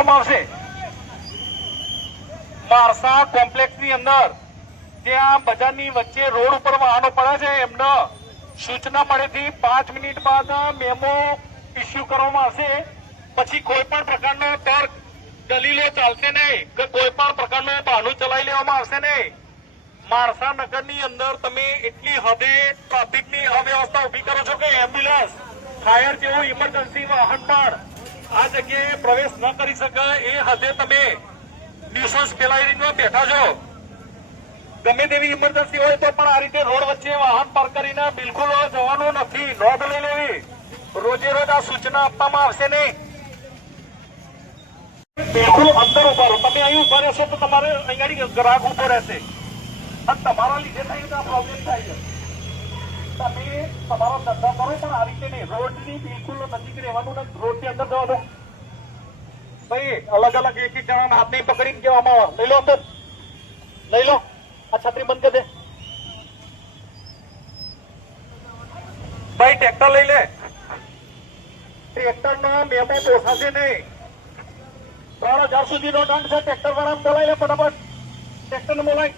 આપવામાં આવશે. મારસા કોમ્પ્લેક્સ ની અંદર ત્યાં બજારની વચ્ચે રોડ ઉપર વાહનો પડે છે એમને સૂચના મળેથી 5 મિનિટ બાદ મેમો ઇસ્યુ કરવામાં આવશે. પછી કોઈ પણ પ્રકારનો તર્ક દલીલો ચાલશે નહીં કે કોઈ પણ પ્રકારનું બહાનું ચલાવી લેવામાં આવશે નહીં. માણસા નગરની અંદર તમે એટલી હદે ટ્રાફિકની અવ્યવસ્થા ઉભી કરો છો કે એમ્બ્યુલન્સ ફાયર જેવું ઇમરજન્સી વાહન પણ આ જગ્યાએ પ્રવેશ ન કરી શકે એ હદે તમે ન્યુસન્સ ફેલાવીને બેઠા છો. ગમે તેવી ઇમરજન્સી હોય તો પણ આ રીતે રોડ વચ્ચે વાહન પાર્ક કરીને બિલકુલ જવાનું નથી. નોંધ લઈ લેવી. રોજે રોજ આ સૂચના આપવામાં આવશે નહીં. બિલકુલ અંદર ઉભા રહો. તમે અહીં ઉભા રહેશો તો તમારે અહીંયા ગ્રાહક ઉભો રહેશે અને તમારા લીધે થાય તો આ પ્રોબ્લેમ થાય છે. તમે તમારો ધંધા કરો પણ આ રીતે નહીં. રોડની બિલકુલ નજીક રહેવાનું નથી. રોડની અંદર જવાનું. ભાઈ અલગ અલગ એક એક જણા હાથ નહીં પકડીને કહેવામાં આવે લઈ લો અંદર લઈ લો. આ છત્રી બંધ કરી દે. ભાઈ ટ્રેક્ટર લઈ લે. ટ્રેક્ટર નો મેમો પોસાશે નહીં. 3000 સુધીનો દંડ છે. ટ્રેક્ટર વાળા બોલાવી લે ફટાફટ. ટ્રેક્ટર ને બોલાય.